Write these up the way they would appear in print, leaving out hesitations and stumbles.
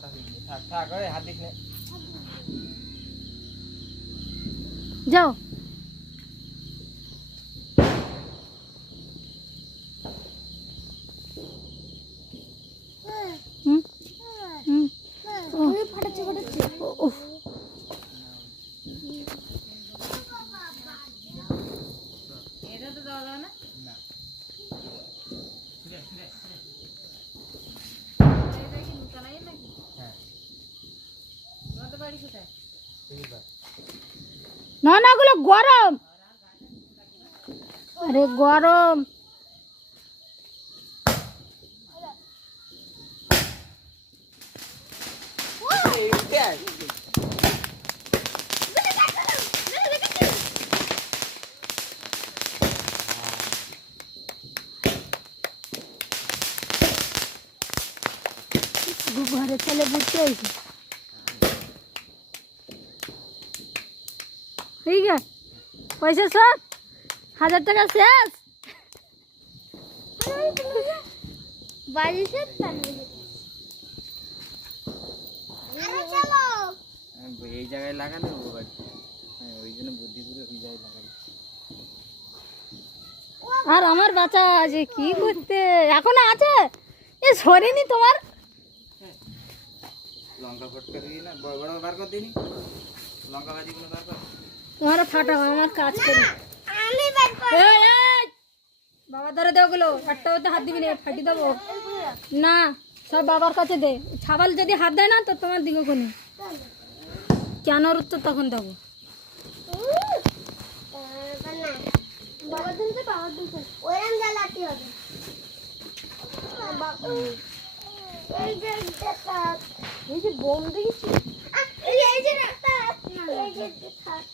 ফটা হয়ে গিয়ে থাক থাক ওই হাত দিস না যাও ফাটাচ্ছে ফাটাচ্ছে এটা তো দেওয়া যাবে না না এটা কি দোকানে নাকি হ্যাঁ তোমাদের বাড়ি কোথায় ঠিক আছে না না ওগুলো গরম আরে গরম এই উঠে আয় ঘরে চলে বুঝতে হয়েছে ঠিক আছে পয়সা সব 1000 টাকা শেষ বাড়িতে এই জায়গায় লাগালে ওই জন্য বুদ্ধি করে ওই জায়গায় লাগালে আর আমার বাচ্চা আছে কি করতে এখনো আছে এ সরেনি তোমার লঙ্কা ফটকা দিয়ে না বড় বড় বার কর দিনি লঙ্কা ভাজি গুলো বার কর তোমার ফাটাও আমার কাজ করি আমি বার কর এই এই বাবা ধরে দাও গুলো একটাতে হাত দিবি না ফাটি দেবো না সব বাবার কাছে দে ছাবাল যদি হাত দেয় না তো তোমার দিকে কোনি কেন উত্তর তখন দেবো বাবা দিনতে পাওয়ার দিনতে ওইরকম জ্বালাতে হবে এই যে দেখা এই যে বোম দিয়েছি এই যে রাস্তা এই যে থাক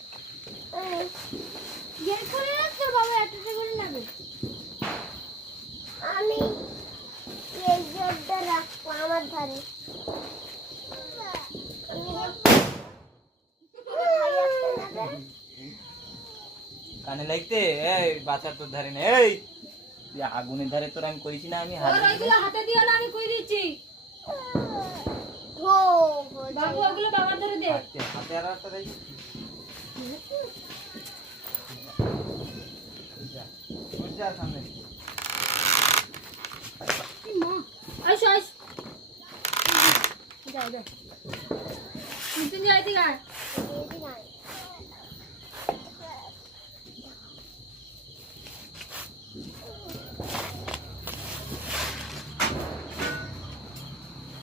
গেট করে রাখছো বাবা এতটা করে লাগে আমি এই জোরটা রাখবো আমার ধারে কানে লাগতে এই বাচ্চা তোর ধারে না এই তুই আগুনের ধারে তোর আমি কইছি না আমি ওইগুলো হাতে দিও না আমি কই দিচ্ছি ও বাবু ওগুলো বাবার ধরে দে হাতে আর একটা দেই যা সামনে আইস আইস যাও যাও নিচে যাই দিগা এই যে